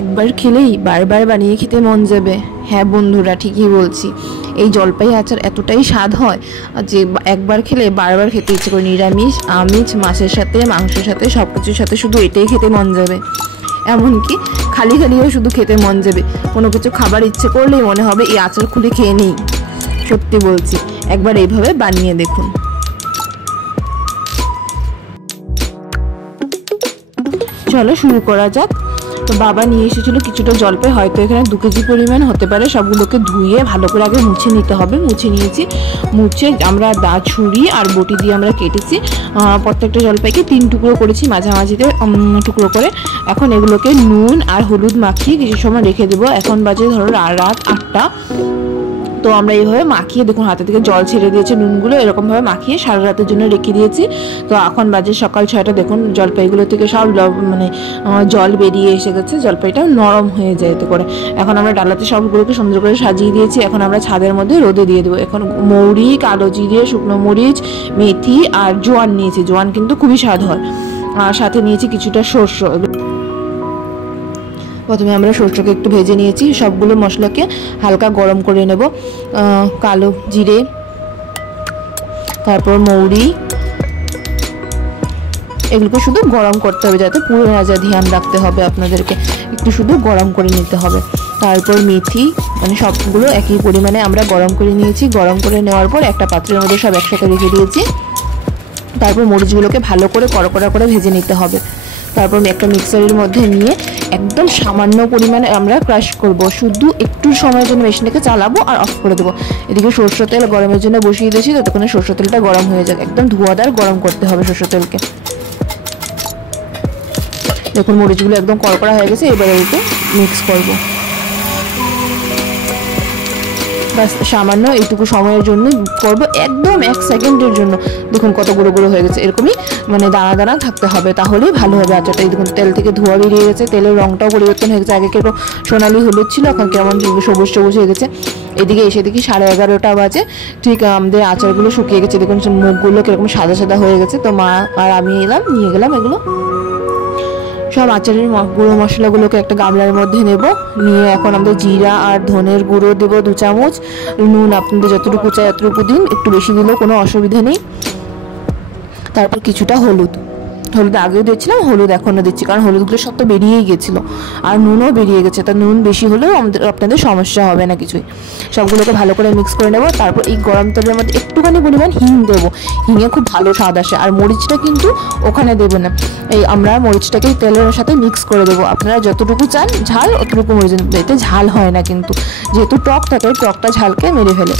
একবার খেলেই বারবার বানিয়ে খেতে মন যাবে। হ্যাঁ বন্ধুরা, ঠিকই বলছি। এই জলপাই আচার এতটাই স্বাদ হয় যে একবার খেলে বারবার খেতে ইচ্ছে করে। নিরামিষ, আমিষ, মাছের সাথে, মাংসের সাথে, সব কিছুর সাথে শুধু এটাই খেতে মন যাবে। এমনকি খালি খালিও শুধু খেতে মন যাবে। কোনো কিছু খাবার ইচ্ছে করলেই মনে হবে এই আচার খুলে খেয়ে নিই। সত্যি বলছি, একবার এইভাবে বানিয়ে দেখুন। চলো শুরু করা যাক। তো বাবা নিয়ে এসেছিলো কিছুটা জলপাই, হয়তো এখানে 2 কেজি পরিমাণ হতে পারে। সবগুলোকে ধুয়ে ভালো করে আগে মুছে নিতে হবে। মুছে নিয়েছি, মুছে আমরা ছুরি আর বটি দিয়ে আমরা কেটেছি। প্রত্যেকটা জলপাইকে 3 টুকরো করেছি, মাঝামাঝিতে টুকরো করে। এখন এগুলোকে নুন আর হলুদ মাখিয়ে কিছু সময় রেখে দেবো। এখন বাজে ধরো রাত 8টা। তো আমরা এইভাবে মাখিয়ে, দেখুন হাতে থেকে জল ছেড়ে দিয়েছে নুনগুলো, এরকমভাবে মাখিয়ে সারা রাতের জন্য রেখে দিয়েছি। তো এখন বাজে সকাল 6টা। দেখুন জলপাইগুলো থেকে সব মানে জল বেরিয়ে এসে গেছে, জলপাইটা নরম হয়ে যায় এতে করে। এখন আমরা ডালাতে সবগুলোকে সুন্দর করে সাজিয়ে দিয়েছি। এখন আমরা ছাদের মধ্যে রোদে দিয়ে দেবো। এখন মৌরি, কালো জিরে, শুকনো মরিচ, মেথি আর জোয়ান নিয়েছি। জোয়ান কিন্তু খুবই স্বাদ হয়। আর সাথে নিয়েছি কিছুটা সর্ষ। প্রথমে আমরা সরষেকে একটু ভেজে নিয়েছি। সবগুলো মশলাকে হালকা গরম করে নেব। কালো জিরে, তারপর মৌরি, এগুলোকে শুধু গরম করতে হবে, যাতে পুড়ে না যায়। ধ্যান রাখতে হবে আপনাদেরকে, একটু শুধু গরম করে নিতে হবে। তারপর মেথি, মানে সবগুলো একই পরিমাণে আমরা গরম করে নিয়েছি। গরম করে নেওয়ার পর একটা পাত্রের মধ্যে সব একসাথে রেখে দিয়েছি। তারপর মরিচগুলোকে ভালো করে কড়কড়া করে ভেজে নিতে হবে। তারপর একটা মিক্সারের মধ্যে নিয়ে একদম সামান্য পরিমাণে আমরা ক্রাশ করব। শুধু একটু সময়ের জন্য মেশিনটাকে চালাবো আর অফ করে দেবো। এদিকে সরষের তেল গরমের জন্য বসিয়ে দিয়েছি, ততক্ষণে সরষের তেলটা গরম হয়ে যাক। একদম ধোঁয়াদার গরম করতে হবে সরষের তেলকে। দেখুন মরিচগুলো একদম কড়কড়া হয়ে গেছে। এবারে এতে মিক্স করব। বাস সামান্য এইটুকু সময়ের জন্য করব, একদম 1 সেকেন্ডের জন্য। দেখুন কত গুঁড়ো গুঁড়ো হয়ে গেছে। এরকমই মানে দানা দানা থাকতে হবে, তাহলেই ভালো হবে আচারটা। দেখুন তেল থেকে ধোঁয়া বেরিয়ে গেছে, তেলের রঙটাও পরিবর্তন হয়ে গেছে। আগে কেমন সোনালি হলুদ ছিল, এখন কেমন সবুজ সবুজ হয়ে গেছে। এদিকে এসে দেখি 11:30টা বাজে। ঠিক আমাদের আচারগুলো শুকিয়ে গেছে। দেখুন মুখগুলো কিরকম সাদা সাদা হয়ে গেছে। তো মা আর আমি নিয়ে গেলাম এগুলো। সব আচারের গুঁড়ো মশলাগুলোকে একটা গামলার মধ্যে নেব। নিয়ে এখন আমাদের জিরা আর ধনের গুঁড়ো দেবো 2 চামচ। নুন আপনাদের যতটুকু চাই ততটুকু দিন, একটু বেশি দিলেও কোনো অসুবিধা নেই। তারপর কিছুটা হলুদ আগেও দিচ্ছিলাম, হলুদ এখনও দিচ্ছি, কারণ হলুদগুলো সব তো বেরিয়েই গেছিলো। আর নুনও বেরিয়ে গেছে, তা নুন বেশি হলেও আপনাদের সমস্যা হবে না কিছুই। সবগুলোকে ভালো করে মিক্স করে নেব। তারপর এই গরম তেলের মধ্যে একটুখানি পরিমাণ হিং দেবো। হিঙে খুব ভালো স্বাদ আসে। আর মরিচটা কিন্তু ওখানে দেবে না, এই আমরা মরিচটাকে তেলের সাথে মিক্স করে দেবো। আপনারা যতটুকু চান ঝাল অতটুকু মরিচ, এতে ঝাল হয় না কিন্তু, যেহেতু টক থাকে, টকটা ঝালকে মেরে ফেলে।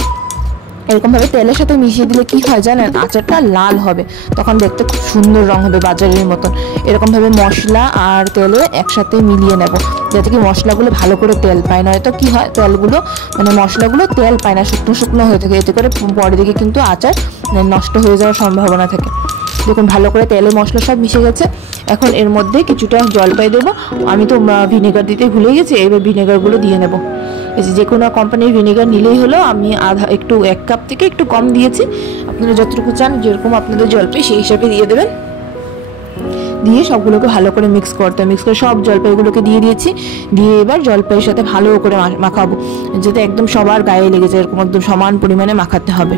এরকমভাবে তেলের সাথে মিশিয়ে দিলে কি হয় জানেন, আচারটা লাল হবে, তখন দেখতে খুব সুন্দর রং হবে বাজারের মতন। এরকমভাবে মশলা আর তেলে একসাথে মিলিয়ে নেব, যাতে কি মশলাগুলো ভালো করে তেল পায়। নয়তো কি হয়, তেলগুলো মানে মশলাগুলো তেল পায় না, শুকনো শুকনো হয়ে থাকে। এতে করে পরের দিকে কিন্তু আচার নষ্ট হয়ে যাওয়ার সম্ভাবনা থাকে। দেখুন ভালো করে তেলে মশলা সব মিশে গেছে। এখন এর মধ্যে কিছুটা জলপাই দেবো। আমি তো ভিনেগার দিতে ভুলে গেছি, এবার ভিনেগারগুলো দিয়ে নেব। যে কোনো কোম্পানির ভিনেগার নিলেই হলো। আমি 1 কাপ থেকে একটু কম দিয়েছি। আপনারা যতটুকু চান, যেরকম আপনাদের জলপাই সেই হিসাবে দিয়ে দেবেন। দিয়ে সবগুলোকে ভালো করে মিক্স করে সব জলপাইগুলোকে দিয়ে দিয়েছি। দিয়ে এবার জলপাইয়ের সাথে ভালো করে মাখাবো, যাতে একদম সবার গায়ে লেগে যায়। এরকম একদম সমান পরিমাণে মাখাতে হবে।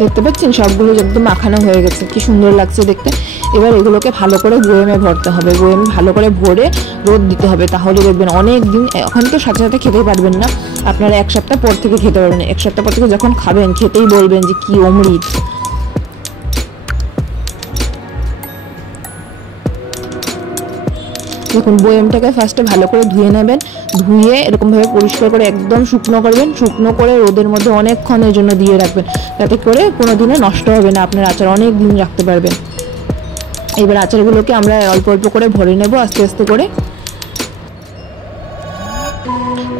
দেখতে পাচ্ছেন সবগুলো একদম মাখানো হয়ে গেছে, কি সুন্দর লাগছে দেখতে। এবার এগুলোকে ভালো করে বয়ামে ভরতে হবে। বয়ামে ভালো করে ভরে রোদ দিতে হবে, তাহলে দেখবেন অনেক দিন। এখন তো সাথে সাথে খেতে পারবেন না, আপনারা 1 সপ্তাহ পর থেকে খেতে পারবেন। 1 সপ্তাহ পর থেকে যখন খাবেন, খেতেই বলবেন যে কি অমৃত। দেখুন বয়ামটাকে ফার্স্টে ভালো করে ধুয়ে নেবেন। ধুয়ে এরকমভাবে পরিষ্কার করে একদম শুকনো করবেন। শুকনো করে রোদের মধ্যে অনেকক্ষণের জন্য দিয়ে রাখবেন, যাতে করে কোনো দিনে নষ্ট হবে না, আপনার আচার অনেক দিন রাখতে পারবেন। এবার আচারগুলোকে আমরা অল্প অল্প করে ভরে নেব আস্তে আস্তে করে।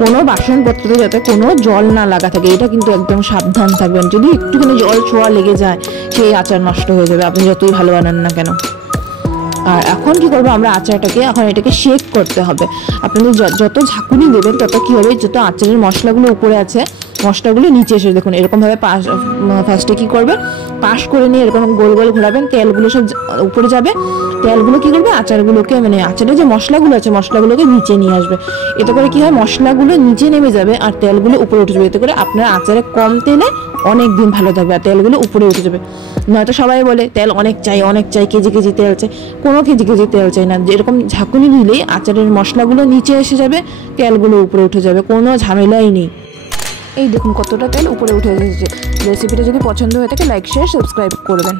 কোনো বাসনপত্রে যাতে কোনো জল না লাগা থাকে, এটা কিন্তু একদম সাবধান থাকবেন। যদি একটুখানি জল ছোঁয়া লেগে যায়, সেই আচার নষ্ট হয়ে যাবে, আপনি যতই ভালো বানান না কেন। আর এখন কি করবো, আমরা আচারটাকে এখন এটাকে শেক করতে হবে। আপনাদের যত ঝাঁকুনি দেবেন তত কি হবে, যত আচারের মশলাগুলো উপরে আছে মশলাগুলো নিচে এসে দেখুন এরকমভাবে ফার্স্টে কী করবেন, পাশ করে নিয়ে এরকম গোল গোল ঘোরাবেন, তেলগুলো সব উপরে যাবে। তেলগুলো কী করবে, আচারগুলোকে মানে আচারের যে মশলাগুলো আছে মশলাগুলোকে নিচে নিয়ে আসবে। এতে করে কী হয়, মশলাগুলো নিচে নেমে যাবে আর তেলগুলো উপরে উঠে যাবে। এতে করে আপনার আচারে কম তেলে অনেক দিন ভালো থাকবে আর তেলগুলো উপরে উঠে যাবে। নয়তো সবাই বলে তেল অনেক চাই, কেজি কেজি তেল চাই। কোনো কেজি কেজি তেল চাই না, যেরকম ঝাঁকুনি দিলেই আচারের মশলাগুলো নিচে এসে যাবে, তেলগুলো উপরে উঠে যাবে, কোনো ঝামেলাই নেই। এই দেখুন কতটা তেল উপরে উঠে এসেছে। রেসিপিটা যদি পছন্দ হয়ে থাকে লাইক শেয়ার সাবস্ক্রাইব করবেন।